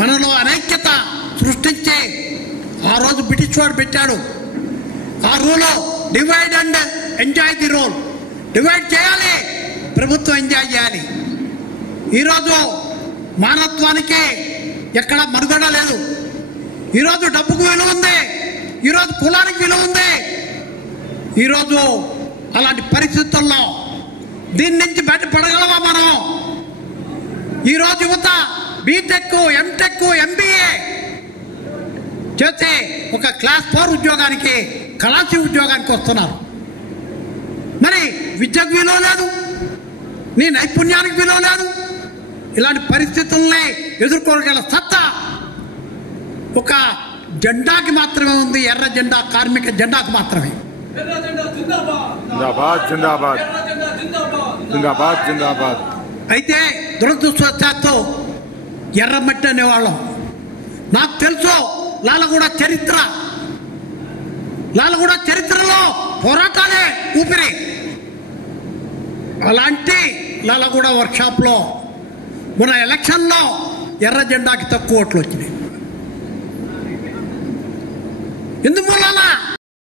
మనలో అనైక్యత సృష్టించి ఆ రోజు బ్రిటిష్ వాడు పెట్టాడు. ఆ rule divide and enjoy the rule. Divide చేయాలి, ప్రభుత్వం ఎంజాయ్ చేయాలి. ఈరోజు మానవత్వానికి ఎక్కడ మనుగడ లేదు. ఈరోజు డబ్బుకు విలువ ఉంది, ఈరోజు కులానికి విలువ ఉంది. ఈరోజు అలాంటి పరిస్థితుల్లో దీని నుంచి బయటపడగలమా మనం? ఈరోజు యువత బీటెక్, ఎంటెక్, ఎంబీఏ చేసి ఒక క్లాస్ 4 ఉద్యోగానికి, కళాశాల ఉద్యోగానికి వస్తున్నారు. మరి విద్యకు విలువ లేదు, నీ నైపుణ్యానికి విలువ లేదు. ఇలాంటి పరిస్థితుల్ని ఎదుర్కోగల సత్తా ఒక జెండాకి మాత్రమే ఉంది, ఎర్ర జెండా, కార్మిక జెండాకు మాత్రమే. అయితే దురదృష్టవశాత్తు ఎర్రమట్టి అనేవాళ్ళం. నాకు తెలుసు లాలగూడ చరిత్రలో పోరాటాలే ఊపిరి. అలాంటి లాలగూడ వర్క్షాప్లో మన ఎలక్షన్లో ఎర్ర జెండాకి తక్కువ ఓట్లు వచ్చినాయి. ఎందువల్ల